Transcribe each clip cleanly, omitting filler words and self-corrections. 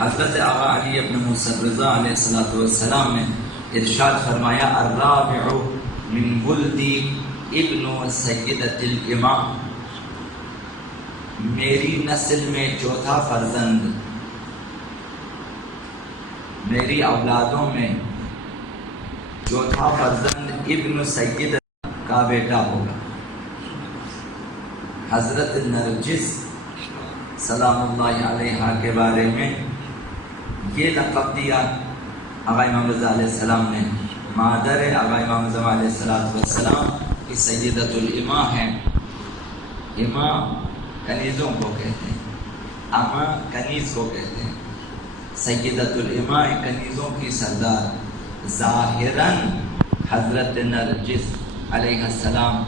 حضرت آقا علی ابن موسیٰ رضا علیہ السلام نے ارشاد فرمایا الرابع من ولدی ابن سیدۃ الامام، میری نسل میں چوتھا فرزند، میری اولادوں میں چوتھا فرزند ابن سید کا بیٹا ہوگا۔ حضرت نرجس سلام اللہ علیہا کے بارے میں یہ لقب دیا آقا امام رضا علیہ السلام نے، مادر آقا امام رضا علیہ السلام کی سیدۃ الاماء ہے۔ اماء کنیزوں کو کہتے ہیں، اما کنیز کو کہتے ہیں، سیدۃ الاماء کنیزوں کی سردار۔ ظاہراً حضرت نرجس علیہ السلام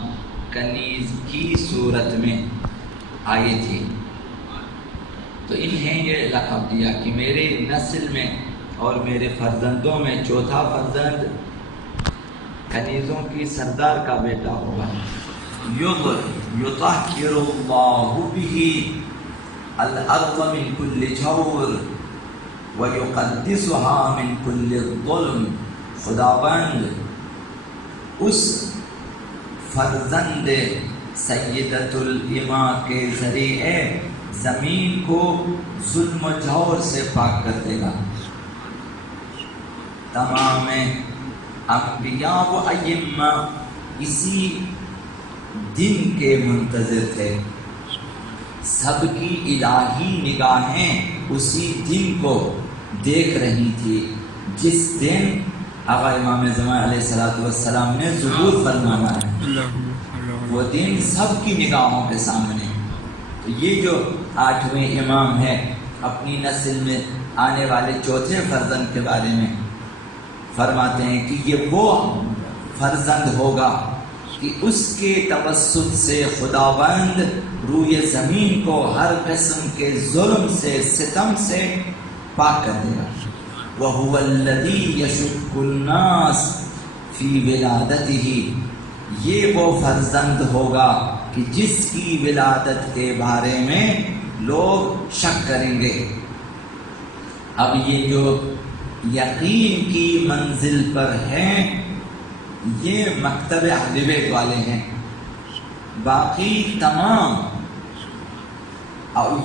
کنیز کی صورت میں آئی تھی، تو انہیں یہ لقب دیا کہ میرے نسل میں اور میرے فرزندوں میں چوتھا فرزند کنیزوں کی سردار کا بیٹا ہوگا۔ یطہر اللہ بہ الارض من کل جور ویقدسها من کل ظلم، خداوند اس فرزند سیدۃ الاماء کے ذریعے زمین کو ظلم و جور سے پاک کر دے گا۔ تمام انبیاء و ائمہ اسی دن کے منتظر تھے، سب کی الہی نگاہیں اسی دن کو دیکھ رہی تھی جس دن آقا امام زمان علیہ السلام نے ظہور فرمانا ہے۔ وہ دن سب کی نگاہوں کے سامنے۔ تو یہ جو 8ویں امام ہے اپنی نسل میں آنے والے چوتھے فرزند کے بارے میں فرماتے ہیں کہ یہ وہ فرزند ہوگا کہ اس کے توسط سے خداوند روئے زمین کو ہر قسم کے ظلم سے، ستم سے پاک کر دے گا۔ وَهُوَ الَّذِي يَشُقُّ النَّاسَ فِي وِلَادَتِهِ، یہ وہ فرزند ہوگا کہ جس کی ولادت کے بارے میں لوگ شک کریں گے۔ اب یہ جو یقین کی منزل پر ہیں یہ مکتب اہل بیت والے ہیں، باقی تمام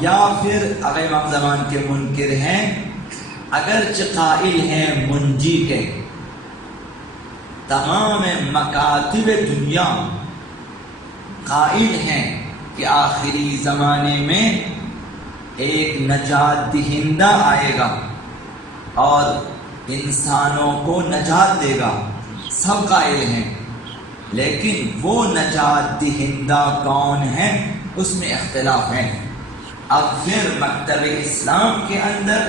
یا پھر آقا امام زمان کے منکر ہیں، اگرچہ قائل ہیں منجی کے۔ تمام مکاتب دنیا قائل ہیں کہ آخری زمانے میں ایک نجات دہندہ آئے گا اور انسانوں کو نجات دے گا، سب قائل ہیں، لیکن وہ نجات دہندہ کون ہے اس میں اختلاف ہے۔ اب پھر مکتب اسلام کے اندر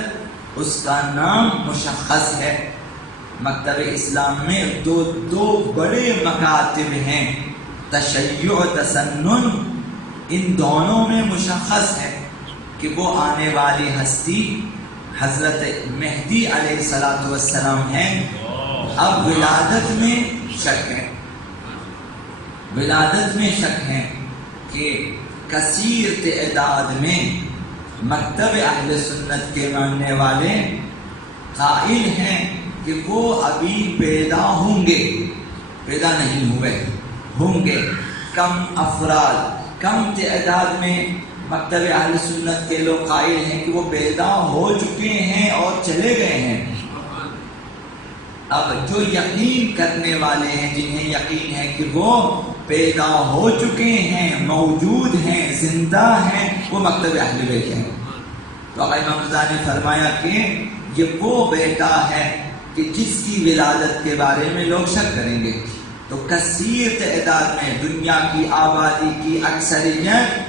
اس کا نام مشخص ہے۔ مکتب اسلام میں دو بڑے مکاتب ہیں، تشیع و تسنن، ان دونوں میں مشخص ہے کہ وہ آنے والی ہستی حضرت مہدی علیہ السلام ہیں۔ اب ولادت میں شک ہے، ولادت میں شک ہے کہ کثیر تعداد میں مکتب اہل سنت کے ماننے والے قائل ہیں کہ وہ ابھی پیدا ہوں گے، پیدا نہیں ہوئے، ہوں گے۔ کم افراد، کم تعداد میں مکتب اہل سنت کے لوگ قائل ہیں کہ وہ پیدا ہو چکے ہیں اور چلے گئے ہیں۔ اب جو یقین کرنے والے ہیں، جنہیں یقین ہے کہ وہ پیدا ہو چکے ہیں، موجود ہیں، زندہ ہیں، وہ مکتب اہل بیت ہیں۔ تو آقا امام رضا نے فرمایا کہ یہ وہ بیٹا ہے کہ جس کی ولادت کے بارے میں لوگ شک کریں گے۔ تو کثیر تعداد میں دنیا کی آبادی کی اکثریت،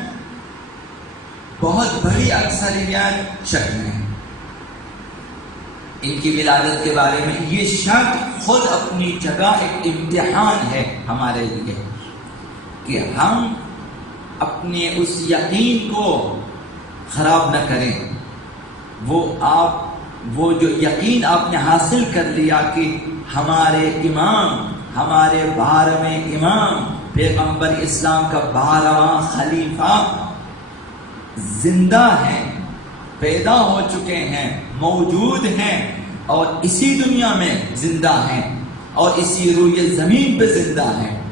بہت بڑی اکثریت شک میں ہے ان کی ولادت کے بارے میں۔ یہ شک خود اپنی جگہ ایک امتحان ہے ہمارے لیے کہ ہم اپنے اس یقین کو خراب نہ کریں۔ وہ جو یقین آپ نے حاصل کر لیا کہ ہمارے امام، ہمارے 12ویں امام، پیغمبر اسلام کا 12واں خلیفہ زندہ ہیں، پیدا ہو چکے ہیں، موجود ہیں اور اسی دنیا میں زندہ ہیں اور اسی روئے زمین پہ زندہ ہیں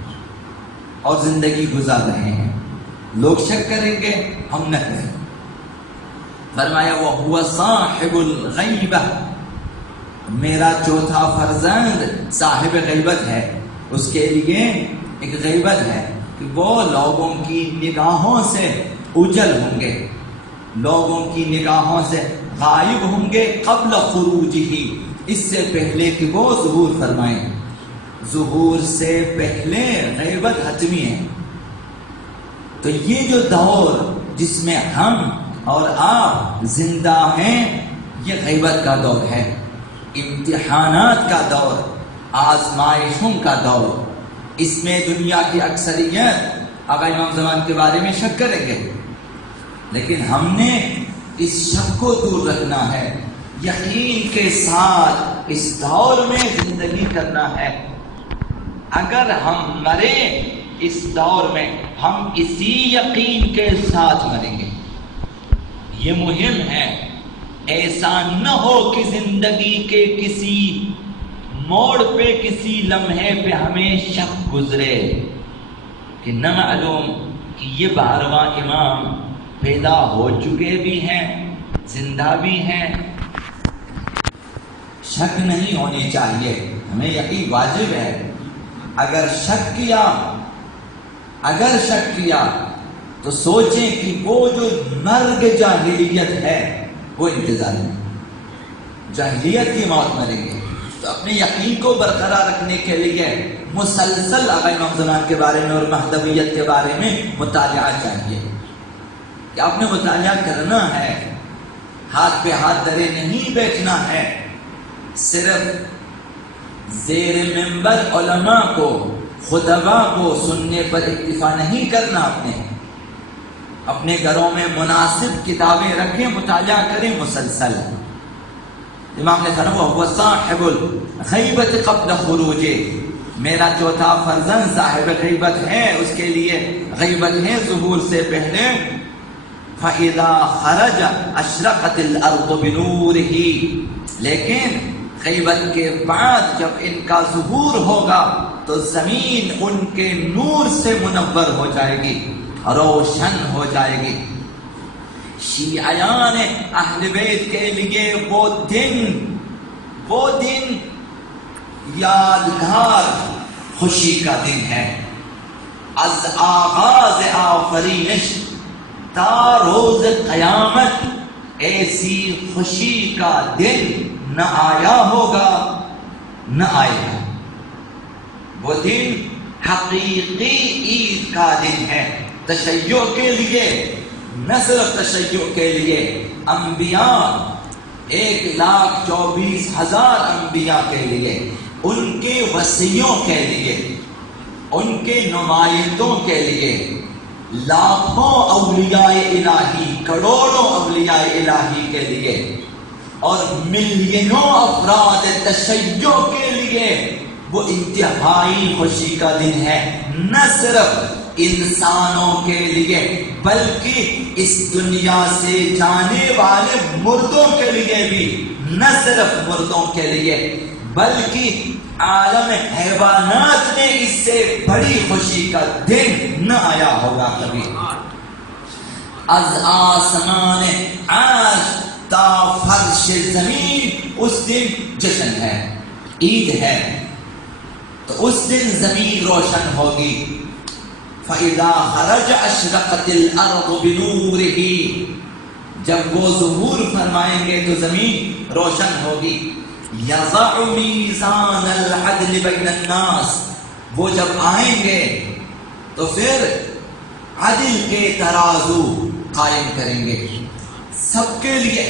اور زندگی گزار رہے ہیں۔ لوگ شک کریں گے، ہم نہ کریں۔ فرمایا وَهُوَ صَاحِبُ الْغَيْبَةِ، میرا چوتھا فرزند صاحب غیبت ہے، اس کے لیے ایک غیبت ہے کہ وہ لوگوں کی نگاہوں سے اجل ہوں گے، لوگوں کی نگاہوں سے غائب ہوں گے قبل خروجہ، اس سے پہلے کہ وہ ظہور فرمائیں۔ ظہور سے پہلے غیبت حتمی ہے۔ تو یہ جو دور جس میں ہم اور آپ زندہ ہیں، یہ غیبت کا دور ہے، امتحانات کا دور، آزمائشوں کا دور۔ اس میں دنیا کی اکثریت آقا امام زمان کے بارے میں شک کریں گے، لیکن ہم نے اس شک کو دور رکھنا ہے، یقین کے ساتھ اس دور میں زندگی کرنا ہے۔ اگر ہم مرے اس دور میں، ہم اسی یقین کے ساتھ مریں گے۔ یہ مہم ہے، ایسا نہ ہو کہ زندگی کے کسی موڑ پہ، کسی لمحے پہ ہمیں شک گزرے کہ نہ معلوم کہ یہ 12واں امام پیدا ہو چکے بھی ہیں، زندہ بھی ہیں۔ شک نہیں ہونی چاہیے، ہمیں یقین واجب ہے۔ اگر شک کیا تو سوچیں کہ وہ جو مرگ جاہلیت ہے وہ انتظار میں، جاہلیت کی موت مریں گے۔ تو اپنے یقین کو برقرار رکھنے کے لیے مسلسل آقا امام زمان کے بارے میں اور مہدویت کے بارے میں مطالعہ چاہیے کہ آپ نے مطالعہ کرنا ہے، ہاتھ پہ ہاتھ دھرے نہیں بیٹھنا ہے، صرف زیر منبر علماء کو، خطباء کو سننے پر اکتفا نہیں کرنا، اپنے گھروں میں مناسب کتابیں رکھیں، مطالعہ کریں مسلسل۔ امام نے فرمایا وہ صاحب الغیبت قبل خروجہ، میرا چوتھا فرزند صاحب غیبت ہے، اس کے لیے غیبت ہے ظہور سے پہلے۔ فَإِذَا خَرَجَ أَشْرَقَتِ الْأَرْضُ بِنُورِهِ، لیکن غیبت کے بعد جب ان کا ظہور ہوگا تو زمین ان کے نور سے منور ہو جائے گی، روشن ہو جائے گی۔ شیعیان اہل بیت کے لیے وہ دن یادگار خوشی کا دن ہے۔ از آغاز آفرینش تا روز قیامت ایسی خوشی کا دن نہ آیا ہوگا نہ آئے گا۔ وہ دن حقیقی عید کا دن ہے، تشیع کے لیے، نہ صرف تشیع کے لیے، انبیاء 1,24,000 انبیاء کے لیے، ان کے وصیوں کے لیے، ان کے نمائندوں کے لیے، لاکھوں اولیاء الہی، کروڑوں اولیاء الہی کے لیے اور ملینوں افراد تشیع کے لیے وہ انتہائی خوشی کا دن ہے، نہ صرف انسانوں کے لیے بلکہ اس دنیا سے جانے والے مردوں کے لیے بھی، نہ صرف مردوں کے لیے بلکہ عالم حیوانات میں اس سے بڑی خوشی کا دن نہ آیا ہوگا کبھی۔ از آسمان عرش تا فرش زمین اس دن جشن ہے، عید ہے، تو اس دن زمین روشن ہوگی۔ فَإِذَا خَرَجَ أَشْرَقَتِ الْأَرْضُ بِنُورِهِ، جب وہ ظہور فرمائیں گے تو زمین روشن ہوگی۔ يَضَعُ مِيزَانَ الْعَدْلِ بَيْنَ النَّاسِ، وہ جب آئیں گے تو پھر عدل کے ترازو قائم کریں گے، سب کے لیے،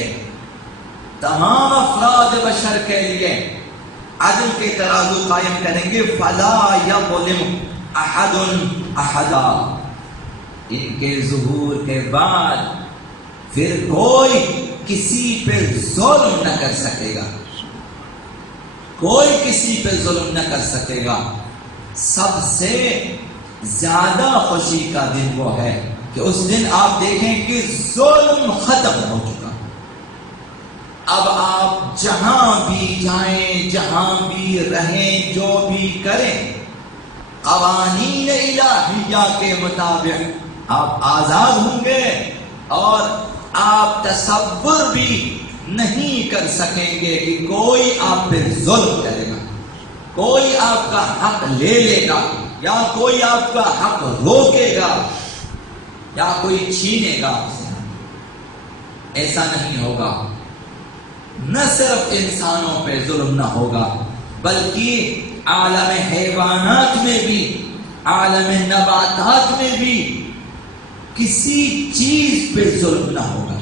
تمام افراد بشر کے لیے عدل کے ترازو قائم کریں گے۔ فَلَا يَظْلِمُ أَحَدٌ أَحَدًا، ان کے ظہور کے بعد پھر کوئی کسی پہ ظلم نہ کر سکے گا، کوئی کسی پہ ظلم نہ کر سکے گا۔ سب سے زیادہ خوشی کا دن وہ ہے کہ اس دن آپ دیکھیں کہ ظلم ختم ہو چکا، اب آپ جہاں بھی جائیں، جہاں بھی رہیں، جو بھی کریں، قوانین الہیہ کے مطابق آپ آزاد ہوں گے، اور آپ تصور بھی نہیں کر سکیں گے کہ کوئی آپ پہ ظلم کرے گا، کوئی آپ کا حق لے لے گا، یا کوئی آپ کا حق روکے گا، یا کوئی چھینے گا آپ سے۔ ایسا نہیں ہوگا۔ نہ صرف انسانوں پہ ظلم نہ ہوگا، بلکہ عالم حیوانات میں بھی، عالم نباتات میں بھی کسی چیز پہ ظلم نہ ہوگا۔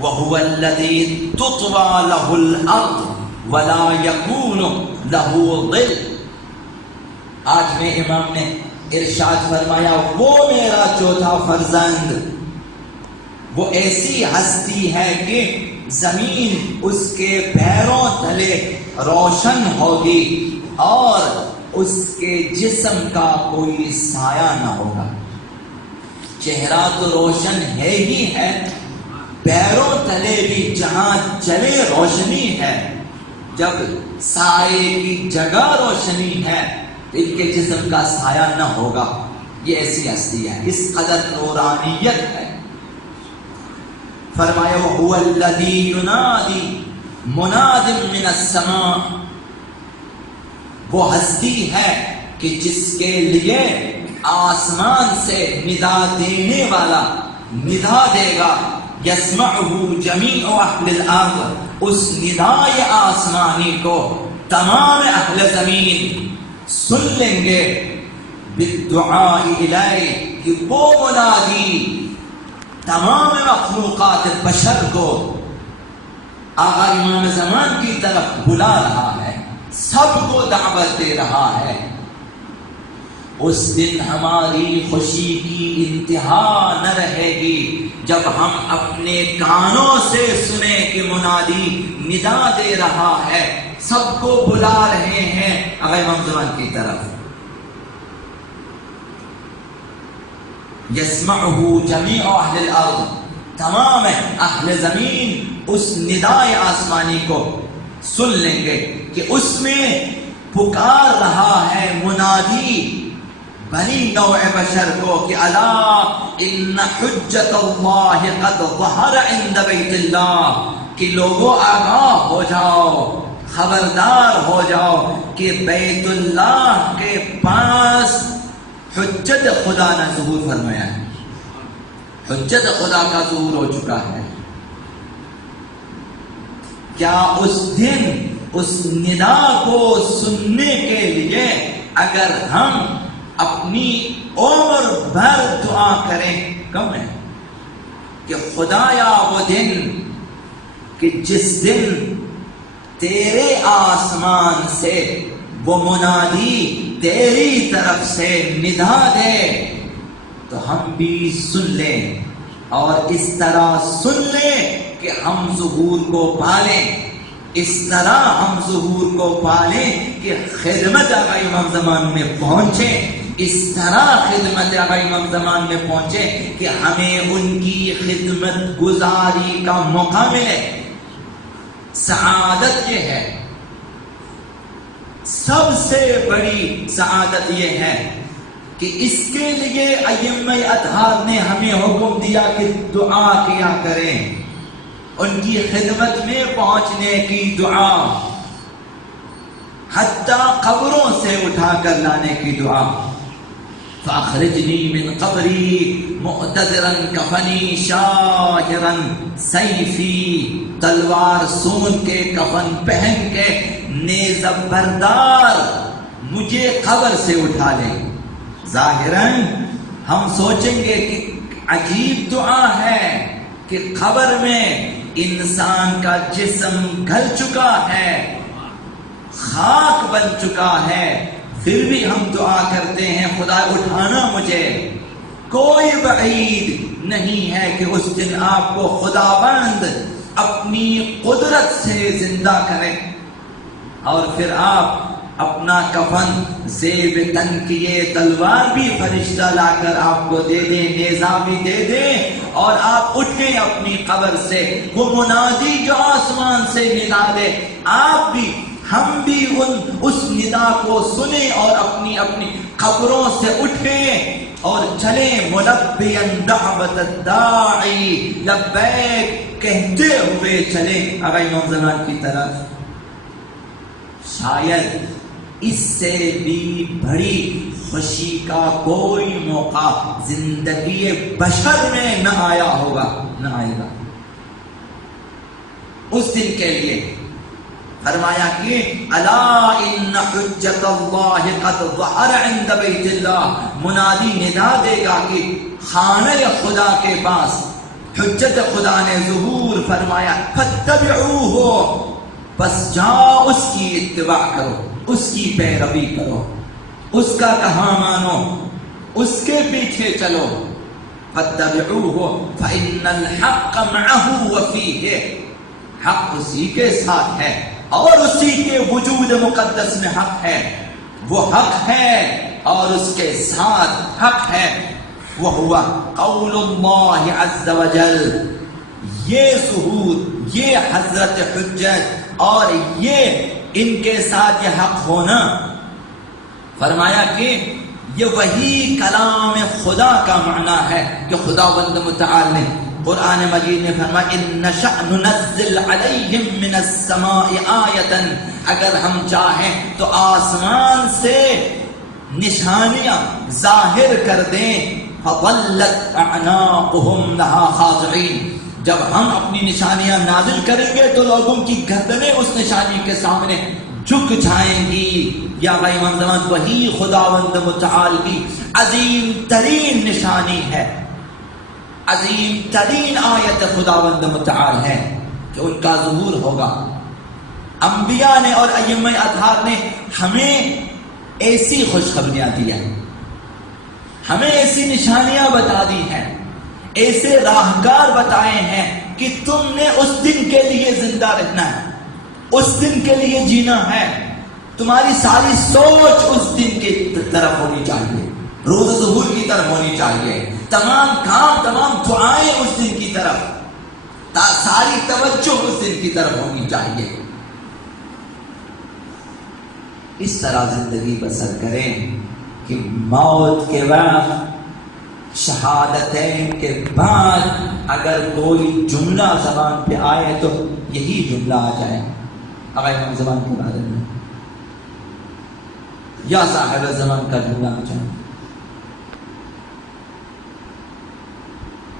وَهُوَ الَّذِي تُطْوَى لَهُ الْأَرْضُ وَلَا يَكُونُ لَهُ ظِلٌّ۔ آج میں امام نے ارشاد فرمایا، وہ میرا چوتھا فرزند وہ ایسی ہستی ہے کہ زمین اس کے پیروں تلے روشن ہوگی اور اس کے جسم کا کوئی سایہ نہ ہوگا۔ چہرہ تو روشن ہے ہی ہے، پیروں تلے بھی جہاں چلے روشنی ہے۔ جب سائے کی جگہ روشنی ہے، ان کے جسم کا سایہ نہ ہوگا۔ یہ ایسی ہستی ہے، اس قدر نورانیت ہے۔ فرمایا وَهُوَ الَّذِي يُنَادِي مُنَادٍ مِّنَ السَّمَاءِ، وہ ہستی ہے کہ جس کے لیے آسمان سے ندا دینے والا ندا دے گا۔ يَسْمَعُهُ جَمِيعُ أَهْلِ الْأَرْضِ، اس ندائے آسمانی کو تمام اہل زمین سن لیں گے۔ بِالدُّعَاءِ إِلَيْهِ، کہ وہ منادی تمام مخلوقات بشر کو آقا امام زمان کی طرف بلا رہا ہے، سب کو دعوت دے رہا ہے۔ اس دن ہماری خوشی کی انتہا نہ رہے گی جب ہم اپنے کانوں سے سنیں کہ منادی ندا دے رہا ہے، سب کو بلا رہے ہیں آقا امام زمان کی طرف۔ یسمعہ جمیع اہل الارض، تمام اہل زمین اس ندائے آسمانی کو سن لیں گے کہ اس میں پکار رہا ہے منادی بنی نوع بشر کو کہ الا ان حجت اللہ قد ظہر عند بیت اللہ، کہ لوگوں آگاہ ہو جاؤ، خبردار ہو جاؤ کہ بیت اللہ کے پاس حجت خدا نے ظہور فرمایا ہے، حجت خدا کا ظہور ہو چکا ہے۔ کیا اس دن اس ندا کو سننے کے لیے اگر ہم اپنی عمر بھر دعا کریں کم ہے؟ کہ خدایا وہ دن کہ جس دن تیرے آسمان سے وہ منادی تیری طرف سے ندا دے تو ہم بھی سن لیں، اور اس طرح سن لیں کہ ہم ظہور کو پالیں، اس طرح ہم ظہور کو پالیں کہ خدمت آقا امام زمان میں پہنچے، اس طرح خدمت آقا امام زمان میں پہنچے کہ ہمیں ان کی خدمت گزاری کا موقع ملے۔ سعادت یہ ہے، سب سے بڑی سعادت یہ ہے کہ اس کے لیے ائمہ اطہار نے ہمیں حکم دیا کہ دعا کیا کریں، ان کی خدمت میں پہنچنے کی دعا، حتیٰ قبروں سے اٹھا کر لانے کی دعا۔ فاخرجنی من قبری معتذرا کفنی شاہرا سیفی، تلوار سون کے کفن پہن کے نیزہ بردار مجھے قبر سے اٹھا لیں۔ ظاہراً ہم سوچیں گے کہ عجیب دعا ہے کہ قبر میں انسان کا جسم گل چکا ہے، خاک بن چکا ہے، پھر بھی ہم دعا کرتے ہیں خدا اٹھانا مجھے۔ کوئی بعید نہیں ہے کہ اس دن آپ کو خداوند اپنی قدرت سے زندہ کرے اور پھر آپ اپنا کفن زیب تن کیے تلوار بھی فرشتہ لا کر آپ کو دے دیں، نیزہ بھی دے دیں، اور آپ اٹھیں اپنی قبر سے، وہ منادی جو آسمان سے ندا دے، آپ بھی ہم بھی اس ندا کو سنیں اور اپنی اپنی قبروں سے اٹھیں اور چلیں ملبیاً دعوت الداعی، لبیک کہتے ہوئے چلیں آقا امام زمان کی طرف۔ شاید اس سے بھی بڑی خوشی کا کوئی موقع زندگی بشر میں نہ آیا ہوگا، نہ آئے گا۔ اس دن کے لیے فرمایا کہ الا ان حجت اللہ قد ظہر عند بیت اللہ، منادی ندا دے گا کہ خانہ خدا کے پاس حجت خدا نے ظہور فرمایا، فاتبعوہ، بس جاؤ اس کی اتباع کرو، اس کی پیروی کرو، اس کا کہا مانو، اس کے پیچھے چلو۔ فاتبعوہ فإن الحق معه وفیہ، حق اسی کے ساتھ ہے اور اسی کے وجود مقدس میں حق ہے، وہ حق ہے اور اس کے ساتھ حق ہے، وہو قول اللہ عز وجل، یہ ظہور، یہ حضرت حجت اور یہ ان کے ساتھ یہ حق ہونا، فرمایا کہ یہ وہی کلام خدا کا معنی ہے کہ خداوند متعال نے قرآن مجید میں فرمایا ان نشأ ننزل علیہم من السماء آیۃ، اگر ہم چاہیں تو آسمان سے نشانیاں ظاہر کر دیں، فظلت اعناقہم لہا خاضعین، جب ہم اپنی نشانیاں نازل کریں گے تو لوگوں کی گردنیں اس نشانی کے سامنے جھک جائیں گی۔ یا بھائی امام زمان وہی خداوند متعال کی عظیم ترین نشانی ہے، عظیم ترین آیت خداوند متعال ہے کہ ان کا ظہور ہوگا۔ انبیاء نے اور ائمہ اطہار نے ہمیں ایسی خوشخبریاں دی ہیں، ہمیں ایسی نشانیاں بتا دی ہیں، ایسے راہکار بتائے ہیں کہ تم نے اس دن کے لیے زندہ رہنا ہے، اس دن کے لیے جینا ہے، تمہاری ساری سوچ اس دن کی طرف ہونی چاہیے، روز ظہور کی طرف ہونی چاہیے، تمام کام، تمام دعائیں اس دن کی طرف، ساری توجہ اس دن کی طرف ہونی چاہیے۔ اس طرح زندگی بسر کریں کہ موت کے وقت، شہادتین کے بعد اگر کوئی جملہ زبان پہ آئے تو یہی جملہ آ جائے آقا امام زمان کے بارے میں، یا صاحب زمان کا جملہ آ جائے۔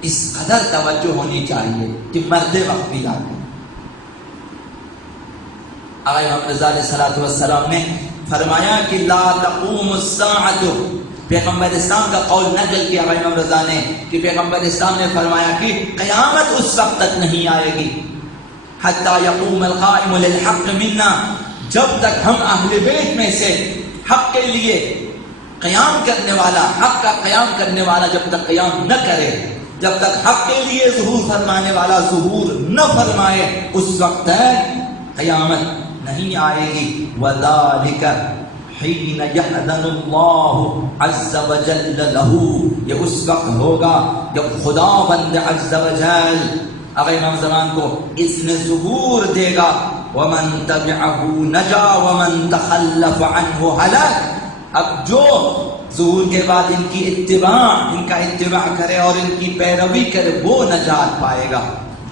اس قدر توجہ ہونی چاہیے کہ مرد وقت بھی لا کر۔ آقا امام رضا علیہ الصلوۃ والسلام نے فرمایا کہ لا تقوم الساعۃ، پیغمبر اسلام کا قول نقل کیا آقا امام رضا نے کہ پیغمبر اسلام نے فرمایا کہ قیامت اس وقت تک نہیں آئے گی حتی یقوم القائم للحق منا، جب تک ہم اہل بیت میں سے حق کے لیے قیام کرنے والا، حق کا قیام کرنے والا جب تک قیام نہ کرے، جب تک حق کے لیے ظہور فرمانے والا ظہور نہ فرمائے، اس وقت تک قیامت نہیں آئے گی۔ وَذَلِكَ حِينَ يَأْذَنُ اللَّهُ عَزَّ وَجَلَّ لَهُ، یہ اس وقت ہوگا جب خداوند عز وجل آقا امام زمان کو اذن ظہور دے گا، وَمَن تَبِعَهُ نَجَا وَمَن تَخَلَّفَ عَنْهُ هَلَكَ، اب جو ظہور کے بعد ان کی ان کا اتباع کرے اور ان کی پیروی کرے وہ نجات پائے گا،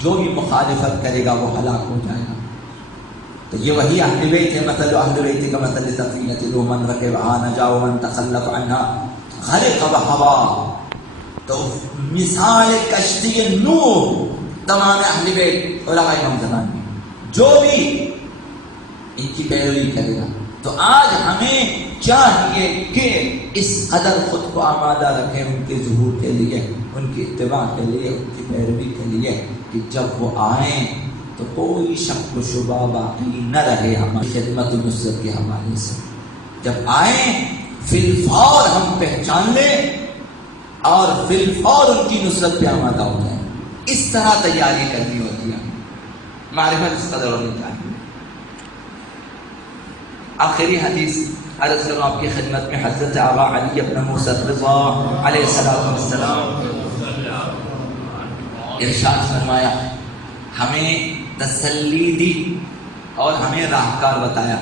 جو بھی مخالفت کرے گا وہ ہلاک ہو جائے گا۔ تو یہ وہی اہل بیت ہے، مثل اہل بیت کا مثل سفینۃ نوح من رکبها نجا ومن تخلف عنها غرق بہوا، تو مثال کشتی نوح تمام اہل بیت اور آقا امام زمان میں جو بھی ان کی پیروی کرے گا۔ تو آج ہمیں چاہیے کہ اس قدر خود کو آمادہ رکھیں ان کے ظہور کے لیے، ان کی اتباع کے لیے، ان کی پیروی کے لیے، کہ جب وہ آئیں تو کوئی شک و شبہ باقی نہ رہے ہماری خدمت و نصرت کے حوالے سے۔ جب آئیں فی الفور ہم پہچان لیں اور فی الفور ان کی نصرت پہ آمادہ ہو جائیں۔ اس طرح تیاری کرنی ہوتی ہے، معرفت اس قدر ہونی چاہیے۔ آخری حدیث عرض کروں آپ کی خدمت میں، حضرت آبا علی ابن موسیٰ رضا علیہ السلام ارشاد فرمایا، ہمیں تسلی دی اور ہمیں راہکار بتایا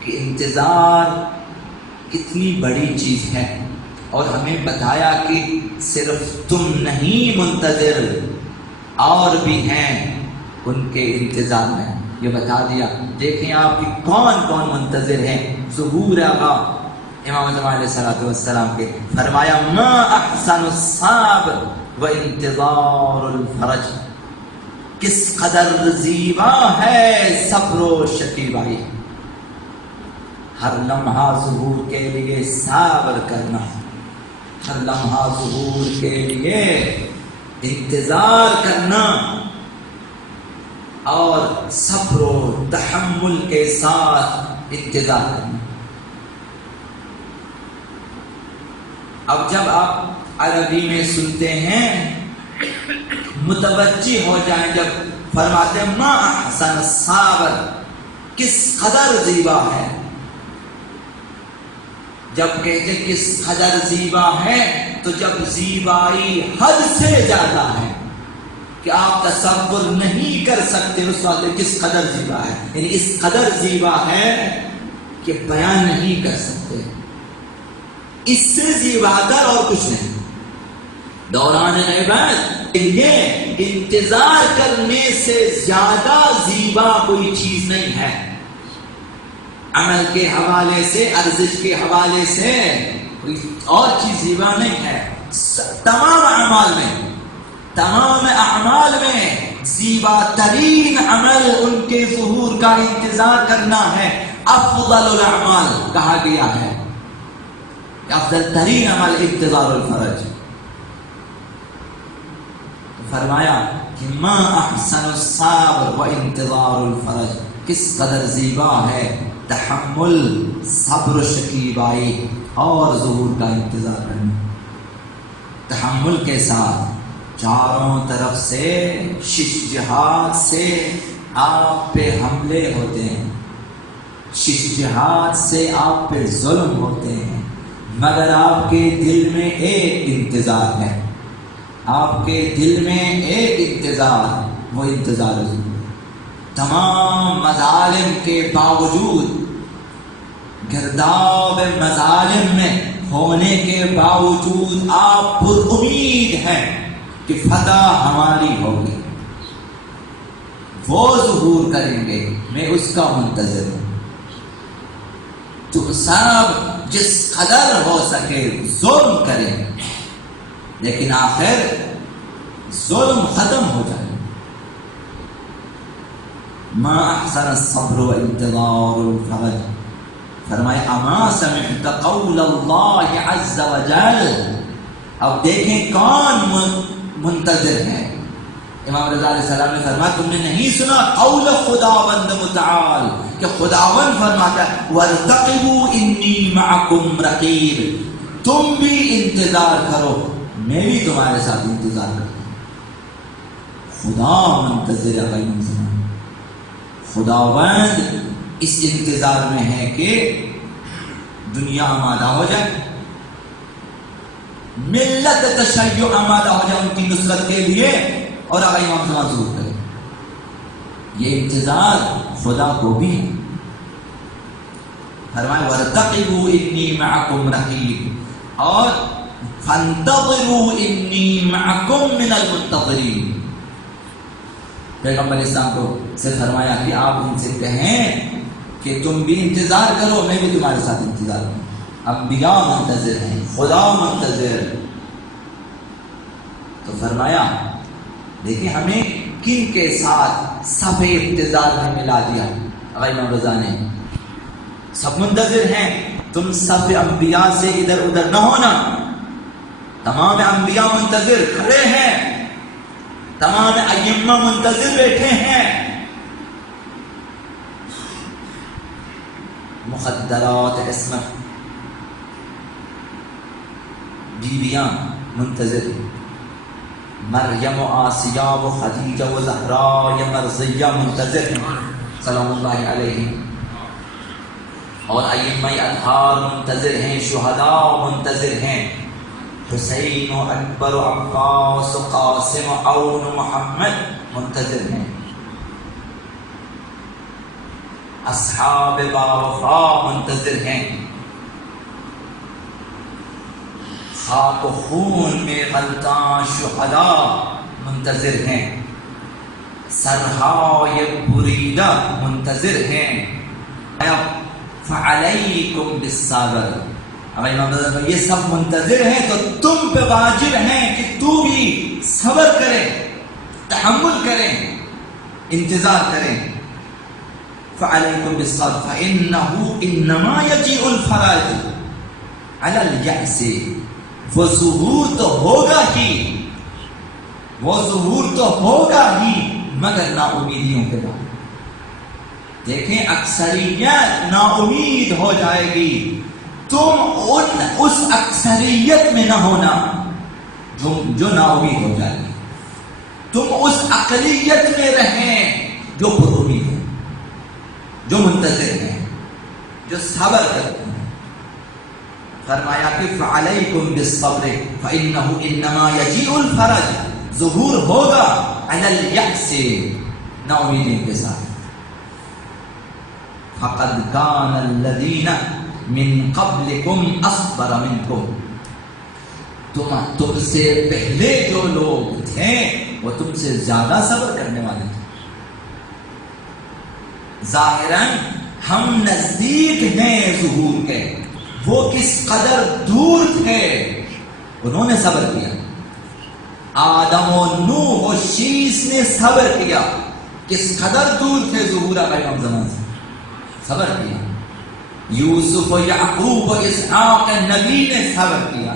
کہ انتظار کتنی بڑی چیز ہے، اور ہمیں بتایا کہ صرف تم نہیں منتظر، اور بھی ہیں ان کے انتظار میں، یہ بتا دیا۔ دیکھیں آپ کی کون کون منتظر ہیں ظہور آقا امام زمان علیہ السلام کے۔ فرمایا ما احسن الصبر و انتظار الفرج، کس قدر زیبا ہے صبر و شکیبائی، ہر لمحہ ظہور کے لیے صبر کرنا، ہر لمحہ ظہور کے لیے انتظار کرنا، اور صبر و تحمل کے ساتھ انتظار کرنا۔ اب جب آپ عربی میں سنتے ہیں متوجہ ہو جائیں، جب فرماتے ہیں ما احسن الصبر، کس قدر زیبا ہے، جب کہتے کس قدر زیبا ہے تو جب زیبائی حد سے زیادہ ہے کہ آپ تصور نہیں کر سکتے اس وقت کس قدر زیبا ہے، یعنی اس قدر زیبا ہے کہ بیان نہیں کر سکتے، اس سے زیبا تر اور کچھ نہیں۔ دوران عبادت یہ انتظار کرنے سے زیادہ زیبا کوئی چیز نہیں ہے، عمل کے حوالے سے، ارزش کے حوالے سے کوئی اور چیز زیبا نہیں ہے۔ تمام اعمال میں زیبا ترین عمل ان کے ظہور کا انتظار کرنا ہے۔ افضل الاعمال کہا گیا ہے، افضل ترین عمل انتظار الفرج۔ فرمایا کہ ما احسن الصبر و انتظار الفرج، کس قدر زیبا ہے تحمل، صبر و شکیبائی اور ظہور کا انتظار کرنا۔ تحمل کے ساتھ چاروں طرف سے شش جہات سے آپ پہ حملے ہوتے ہیں، شش جہات سے آپ پہ ظلم ہوتے ہیں، مگر آپ کے دل میں ایک انتظار ہے، آپ کے دل میں ایک انتظار، وہ انتظار ظہور۔ تمام مظالم کے باوجود، گرداب مظالم میں ہونے کے باوجود آپ پر امید ہیں کہ فتح ہماری ہوگی، وہ ظہور کریں گے، میں اس کا منتظر ہوں۔ تم سب جس قدر ہو سکے ظلم کریں، لیکن آخر ظلم ختم ہو جائے۔ ما احسن الصبر و انتظار الفرج۔ فرمائے اما سمعت قول اللہ عز وجل، اب دیکھیں کون منتظر ہے۔ امام رضا علیہ السلام نے فرمایا تم نے نہیں سنا قول خداوند متعال کہ خداوند فرماتا ہے وارتقبوا انی معکم رقیب، تم بھی انتظار کرو، میں بھی تمہارے ساتھ انتظار کرتا ہوں۔ خدا منتظر ہے، خداوند اس انتظار میں ہے کہ دنیا آمادہ ہو جائے، ملت تشیع آمادہ ہو جائے ان کی نصرت کے لیے، اور آقا امام زمان ظہور کرے۔ یہ انتظار خدا کو بھی ہے۔ فرمائے وارتقبوا انی معکم رقیب، اور فانتظروا انی معکم من المنتظرین۔ پیغمبر اسلام کو سے فرمایا کہ آپ ان سے کہیں کہ تم بھی انتظار کرو، میں بھی تمہارے ساتھ انتظار کروں۔ انبیاء منتظر ہیں، خدا منتظر۔ تو فرمایا دیکھیں ہمیں کن کے ساتھ صف انتظار میں ملا دیا۔ امام رضا نے سب منتظر ہیں، تم صف انبیاء سے ادھر ادھر نہ ہونا، تمام انبیاء منتظر کھڑے ہیں، تمام ائمہ منتظر بیٹھے ہیں، مخدرات عصمت بیویاں منتظر، مریم و آسیہ و خدیجہ و زہرا یا مرضیہ منتظر ہیں سلام اللہ علیہ۔ اور ائمہ اطہار منتظر ہیں، شہداء منتظر ہیں، حسین و اکبر و عباس و قاسم و عون و محمد منتظر ہیں، اصحاب باوفا منتظر ہیں، خاک و خون میں غلطاں شہداء منتظر ہیں، سرہائے بریدہ منتظر ہیں۔ فعلیکم بالصبر، اگر یہ سب منتظر ہیں تو تم پہ واجب ہیں کہ تو بھی صبر کریں، تحمل کریں، انتظار کریں۔ فعلیکم بالصبر فإنه انما یجیء الفرج علی الیأس، وہ ظہور تو ہوگا ہی، وہ ظہور تو ہوگا ہی مگر نا امیدیوں کے بعد۔ دیکھیں اکثریت نا امید ہو جائے گی، تم اس اکثریت میں نہ ہونا جو نا امید ہو جائے گی، تم اس اقلیت میں رہیں جو پر امید ہے، جو منتظر ہیں، جو صبر کرتے ہیں۔ فرمایا کہ فعلیکم بالصبر فإنه انما یجیء الفرج، ظہور ہوگا علی الیأس، نا امیدی کے ساتھ۔ فقد كان الذين من قبلكم اصبر منكم، تم سے پہلے جو لوگ تھے وہ تم سے زیادہ صبر کرنے والے تھے۔ ظاہراً ہم نزدیک ہیں ظہور کے، وہ کس قدر دور تھے، انہوں نے صبر کیا۔ آدم و نوح و شیس نے صبر کیا، کس قدر دور تھے ظہور آقا زمان سے، صبر کیا۔ یوسف و یعقوب و اسحاق نبی نے صبر کیا،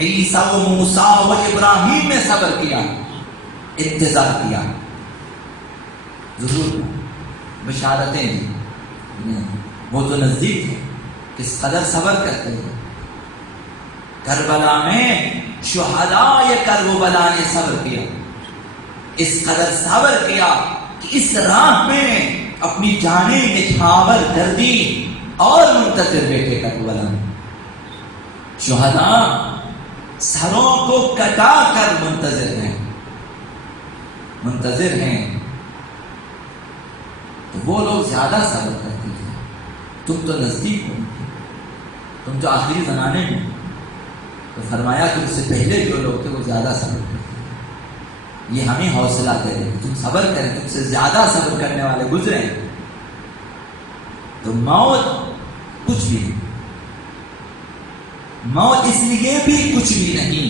عیسیٰ و موسیٰ و ابراہیم نے صبر کیا، انتظار کیا۔ ظہور بشارتیں دی، وہ تو نزدیک ہے، کس قدر صبر کرتے ہیں۔ کربلا میں شہداء کربلا نے صبر کیا، اس قدر صبر کیا کہ اس راہ میں اپنی جانیں نچھاور کر دی اور منتظر بیٹھے کربلا میں۔ شہداء سروں کو کٹا کر منتظر ہیں، تو وہ لوگ زیادہ صبر کرتے ہیں، تم تو نزدیک ہو، تم تو آخری زمانے میں، تو فرمایا تم سے پہلے جو لوگ تھے وہ زیادہ صبر کرتے ہیں۔ یہ ہمیں حوصلہ دے رہے ہیں، تم صبر کریں، تم سے زیادہ صبر کرنے والے گزرے ہیں۔ تو موت کچھ بھی نہیں، موت اس لیے بھی کچھ بھی نہیں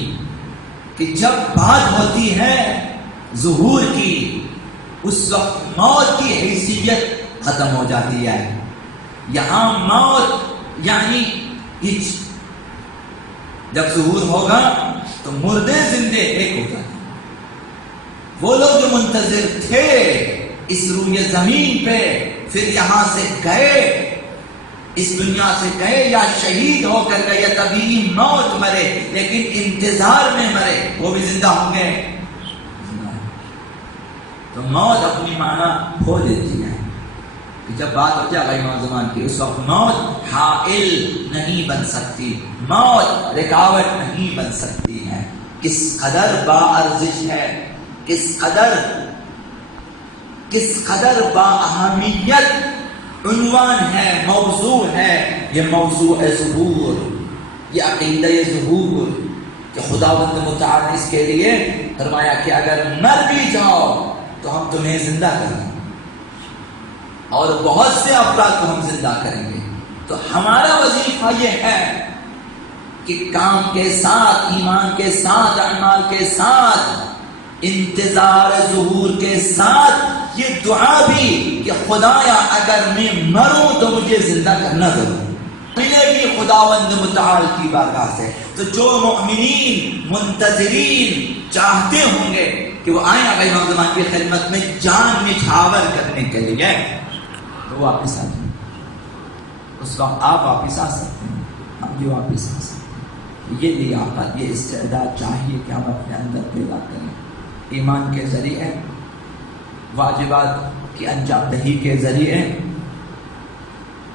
کہ جب بات ہوتی ہے ظہور کی، اس وقت موت کی حیثیت ختم ہو جاتی ہے۔ یہاں موت یعنی ہچ، جب ظہور ہوگا تو مردے زندے ایک ہو جاتے ہیں۔ وہ لوگ جو منتظر تھے اس روئے زمین پہ، پھر یہاں سے گئے، اس دنیا سے گئے، یا شہید ہو کر گئے، یا طبیعی موت مرے لیکن انتظار میں مرے، وہ بھی زندہ ہوں گے۔ تو موت اپنی معنی کھو دیتی ہے کہ جب بات ہوتی ہے غیر زمان کی، اس وقت موت حائل نہیں بن سکتی، موت رکاوٹ نہیں بن سکتی ہے۔ کس قدر با ارزش ہے، کس قدر با اہمیت عنوان ہے، موضوع ہے یہ موضوع ظہور، یہ عقیدہ ظہور کہ خداوند متعال نے اس کے لیے فرمایا کہ اگر مر بھی جاؤ تو ہم تمہیں زندہ کریں گے، اور بہت سے افراد کو ہم زندہ کریں گے۔ تو ہمارا وظیفہ یہ ہے کہ کام کے ساتھ، ایمان کے ساتھ، اعمال کے ساتھ، انتظار ظہور کے ساتھ یہ دعا بھی کہ خدایا اگر میں مروں تو مجھے زندہ کرنا ضرور ملے گی خداوند متعال کی بارگاہ سے۔ تو جو مؤمنین منتظرین چاہتے ہوں گے کہ وہ آئیں آقا امام زمان کی خدمت میں جان نچھاور کرنے کے لیے، تو وہ واپس آ جائیں، اس وقت آپ واپس آ سکتے ہیں، ہم بھی واپس آ سکتے ہیں۔ یہ لیاقت، یہ استعداد چاہیے کہ ہم اپنے اندر پیدا کریں، ایمان کے ذریعے، واجبات کی انجام دہی کے ذریعے،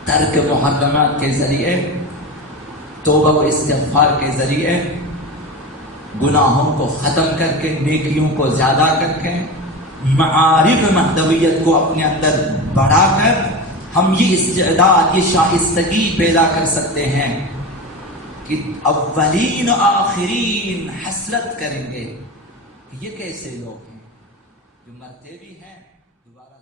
ترک محرمات کے ذریعے، توبہ و استغفار کے ذریعے، گناہوں کو ختم کر کے نیکیوں کو زیادہ کر کے، معارف مہدویت کو اپنے اندر بڑھا کر ہم یہ استعداد، یہ شائستگی پیدا کر سکتے ہیں کہ اولین و آخرین حسرت کریں گے کہ یہ کیسے لوگ ہیں جو مرتے بھی ہیں دوبارہ